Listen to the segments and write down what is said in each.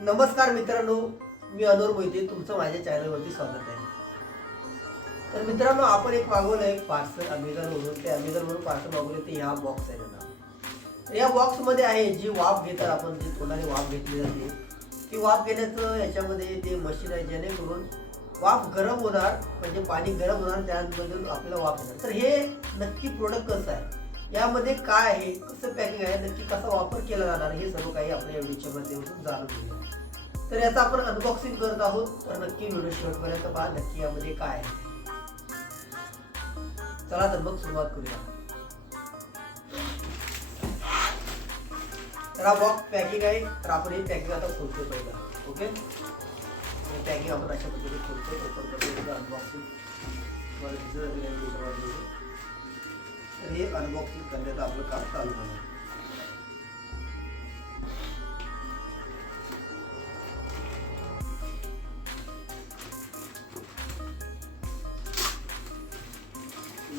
नमस्कार मित्रांनो, मी अनोर मोहिते, तुमचं माझ्या चॅनलवरती स्वागत आहे. तर मित्रांनो, आपण एक मागवलं एक पार्सल अमेझॉनवरून. ते अमेझॉनवरून पार्सल मागवले ते ह्या बॉक्स आहे ना. या बॉक्समध्ये आहे जी वाफ घेतात आपण, जी तोंडाने वाफ घेतली जाते, ती वाफ घेण्याचं याच्यामध्ये ते मशीन आहे, जेणेकरून वाफ गरम होणार, म्हणजे पाणी गरम होणार, त्याबद्दल आपल्याला वाफ येणार. तर हे नक्की प्रोडक्ट कसं आहे, यामध्ये काय आहे, कसं पॅकिंग आहे, नक्की कसा वापर केला जाणार, हे सर्व काही आपण या व्हिडिओच्या माध्यमातून जाणून घेऊया. तर याचं आपण अनबॉक्सिंग करत आहोत. तर नक्की व्हिडिओ शेवटपर्यंत पहा, नक्की यामध्ये काय आहे. चला तर मग सुरुवात करूया. तर हा बॉक्स पॅकिंग आहे. तर आपण ही पॅकिंग आता खोलतो पहिला. ओके, पॅकिंग आपण अशा पद्धतीने खोलतो. ओपन करतो अनबॉक्सिंग. तर हे अनबॉक्सिंग करण्याचं आपलं काम चालू आहे.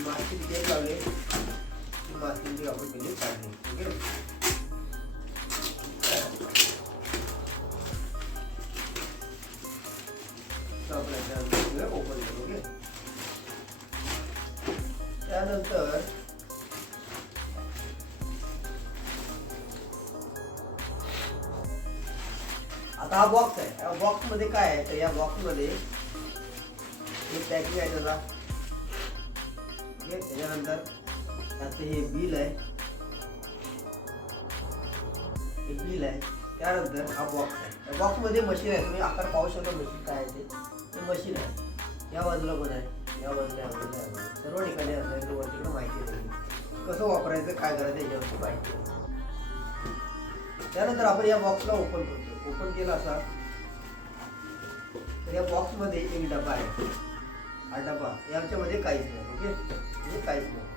मास्किंग टेप लावले, मास्किंग टेप आपण पहिले काढले. ओके, ओपन करू. ओके, त्यानंतर आता हा बॉक्स आहे. या बॉक्स मध्ये काय आहे, तर या बॉक्स मध्ये हे पॅकिंग आहे त्याचा. त्याच्यानंतर त्याचं हे बिल आहे, हे बिल आहे. त्यानंतर हा बॉक्स आहे. या बॉक्स मध्ये मशीन आहे, तुम्ही आकार पाहू शकता. मशीन काय आहे ते मशीन आहे. या बाजूला पण आहे, या बाजूला, या बाजूला, सर्व ठिकाणी असं वरतीकडे माहिती आहे, कसं वापरायचं, काय करायचं याच्यावरती माहिती आहे. त्यानंतर आपण या बॉक्सला ओपन करतो. ओपन केला असा तर या बॉक्स मध्ये एक डबा आहे. हा डबा, याच्यामध्ये काहीच नाही. ओके, म्हणजे काहीच नाही.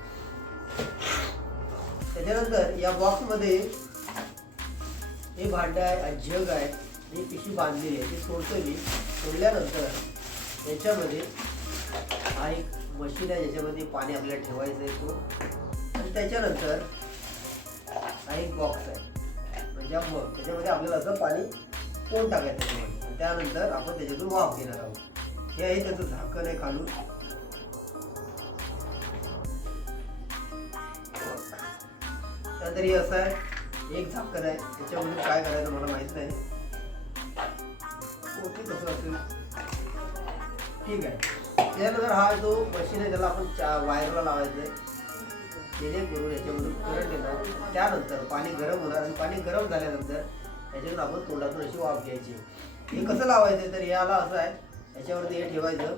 त्याच्यानंतर या बॉक्स मध्ये हे भांड आहे, जग आहे, ही पिशवी बांधलेली आहे, ती सोडतोय मी. सोडल्यानंतर याच्यामध्ये हा एक मशीन आहे, ज्याच्यामध्ये पाणी आपल्याला ठेवायचं आहे तो. आणि त्याच्यानंतर हा एक बॉक्स आहे, म्हणजे त्याच्यामध्ये आपल्याला असं पाणी कोण टाकायचं त्याच्यामध्ये. त्यानंतर आपण त्याच्यातून वाफ घेणार आहोत. हे आहे त्याचं झाकण आहे खालून. त्यानंतर हे असं आहे, एक झाकण आहे, त्याच्यामध्ये काय करायचं मला माहित नाही. ओके, कसं असेल ठीक आहे. त्यानंतर हा जो मशीन आहे त्याला आपण वायरला लावायचं आहे, जेणेकरून याच्यामधून करंट येणार. त्यानंतर पाणी गरम होणार, आणि पाणी गरम झाल्यानंतर याच्यातून आपण तोंडातून अशी वाफ घ्यायची. हे कसं लावायचं, तर याला असं आहे, याच्यावरती हे ठेवायचं.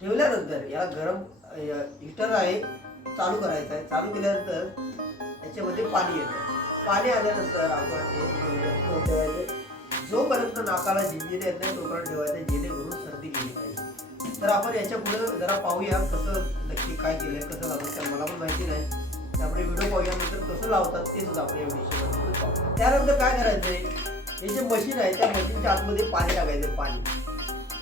ठेवल्यानंतर याला गरम हीटर आहे, चालू करायचं आहे. चालू केल्यानंतर याच्यामध्ये पाणी येतं. पाणी आल्यानंतर आपण ते ठेवायचं. जोपर्यंत नाकाला झिंजीने येत नाही तोपर्यंत ठेवायचं, जेणेकरून सर्दी गेली पाहिजे. तर आपण याच्या पुढे जरा पाहूया कसं नक्की काय केलंय, कसं लावतात मला पण माहिती नाही. त्यामुळे व्हिडिओ पाहूया, नंतर कसं लावतात ते सुद्धा आपण या व्हिडिओमध्ये पाहू. त्यानंतर काय करायचंय, हे जे मशीन आहे त्या मशीनच्या आतमध्ये पाणी टाकायचं. पाणी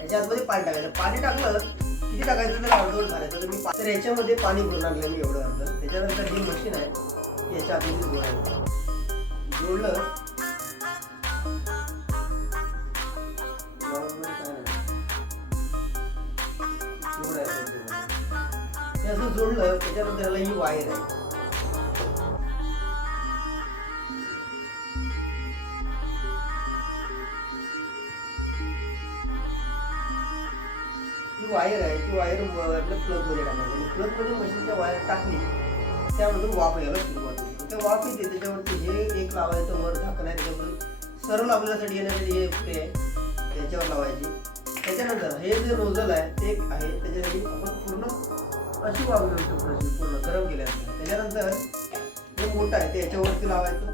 याच्या आतमध्ये पाणी टाकायचं. पाणी टाकलं किती टाकायचं, तर अर्धवट भरायचं. तर याच्यामध्ये पाणी भरून आणलं मी एवढं अर्ध. त्याच्यानंतर ही मशीन आहे, याच्या आतमध्ये जोडायचं. जोडलं हे असं जोडलं. त्याच्यानंतर याला ही वायर आहे. ती वायर आहे, ती वायर प्लग मध्ये टाकायची. प्लग मध्ये मशीनच्या वायर टाकली, त्यामधून वाफ यायला सुरुवात होती. त्या वाफ येते. त्याच्यावरती हे एक लावायचं, वर झाकण आहे, त्याच्यामध्ये सरळ लावण्यासाठी येण्यासाठी हे पुढे आहे, याच्यावर लावायची. त्याच्यानंतर हे जे नोझल आहे ते आहे, त्याच्यासाठी आपण पूर्ण अशी वाफ घेऊ शकतो, पूर्ण गरम केल्यानंतर. त्याच्यानंतर हे मोठं आहे, ते याच्यावरती लावायचं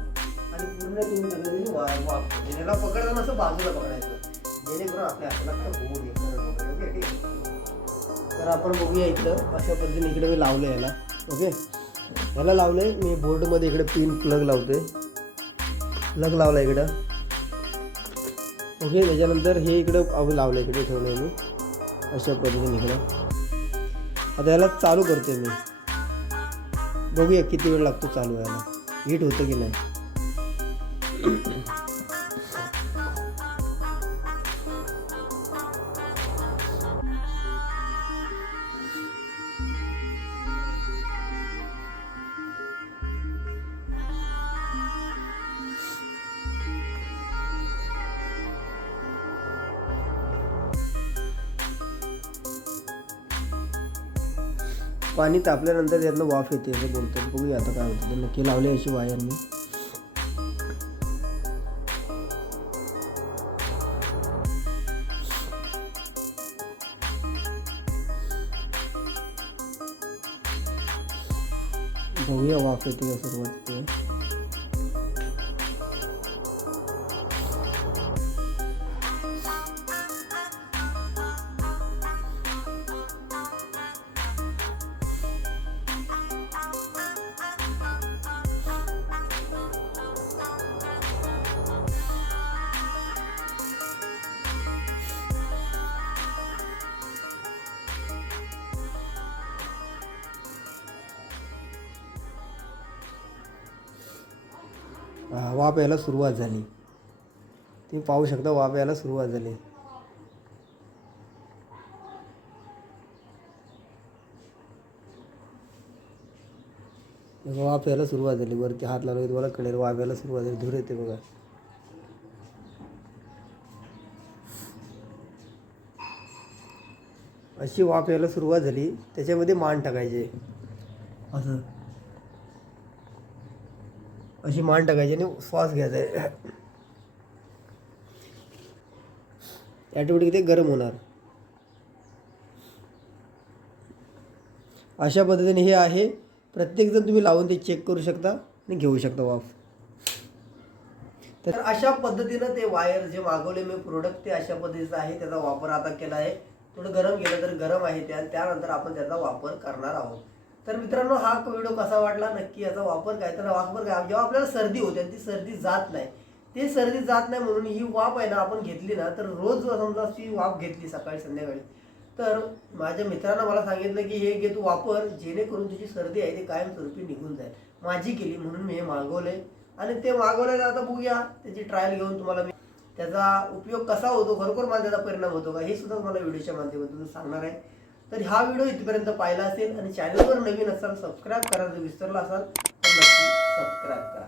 आणि पूर्ण तुम्ही वाफ याला पकडताना असं बाजूला पकडायचं, जेणेकरून आपल्या हाताला होऊ नये. ओके, ठीक आहे. तर आपण बघूया इकडं अशा पद्धतीने इकडे मी लावलं याला. ओके, याला लावलंय मी बोर्डमध्ये. इकडे पिन प्लग लावतोय, प्लग लावला इकडं. ओके, त्याच्यानंतर हे इकडं लावलं, इकडे ठेवलं मी अशा पद्धतीने इकडं. आता याला चालू करते मी, बघूया किती वेळ लागतो चालू व्हायला, हीट होतं की नाही. पाणी तापल्यानंतर त्यातनं वाफ येते असं बोलतात. बघूया आता काय होतं. ते नक्की लावले अशी वायर मी. बघूया वाफ येते का सुरुवात ते. वाफ यायला सुरुवात झाली. ते पाहू शकता वाफ यायला सुरुवात झाली. वाफ यायला सुरुवात झाली. वरती हात लावला तुम्हाला कळेल वाफ यायला सुरुवात झाली. धूर येते बघा. अशी वाफ यायला सुरुवात झाली. त्याच्यामध्ये मान टाकायचे असं. अशी मान टाकायची आणि श्वास घ्यायचा आहे. ॲटोमॅटिक ते गरम होणार. अशा पद्धतीने हे आहे. प्रत्येकजण तुम्ही लावून ते चेक करू शकता आणि घेऊ शकता वाफ. तर अशा पद्धतीनं ते वायर जे मागवले मी प्रोडक्ट ते अशा पद्धतीचं आहे. त्याचा वापर आता केला आहे. थोडं गरम केलं तर गरम आहे त्यानंतर आपण त्याचा वापर करणार आहोत. तर मित्रांनो हा व्हिडिओ कसा वाटला नक्की याचा वापर काय तर वापर काय जेव्हा आपल्याला सर्दी होते आणि ती सर्दी जात नाही ते सर्दी जात नाही म्हणून ही वाफ आहे ना आपण घेतली ना तर रोज समजा ती वाफ घेतली सकाळी संध्याकाळी तर माझ्या मित्रांना मला सांगितलं की हे घे तू वापर जेणेकरून तुझी सर्दी आहे ती कायमस्वरूपी निघून जाईल. माझी केली म्हणून मी हे मागवले आणि ते मागवलेलं आता बघूया त्याची ट्रायल घेऊन तुम्हाला मी त्याचा उपयोग कसा होतो खरोखर मला त्याचा परिणाम होतो का हे सुद्धा तुम्हाला व्हिडिओच्या माध्यमातून सांगणार आहे. तर हा व्हिडिओ इथपर्यंत पाहिला असेल आणि चॅनलवर नवीन असाल सबस्क्राईब करायला विसरला असाल तर नक्की सबस्क्राईब करा.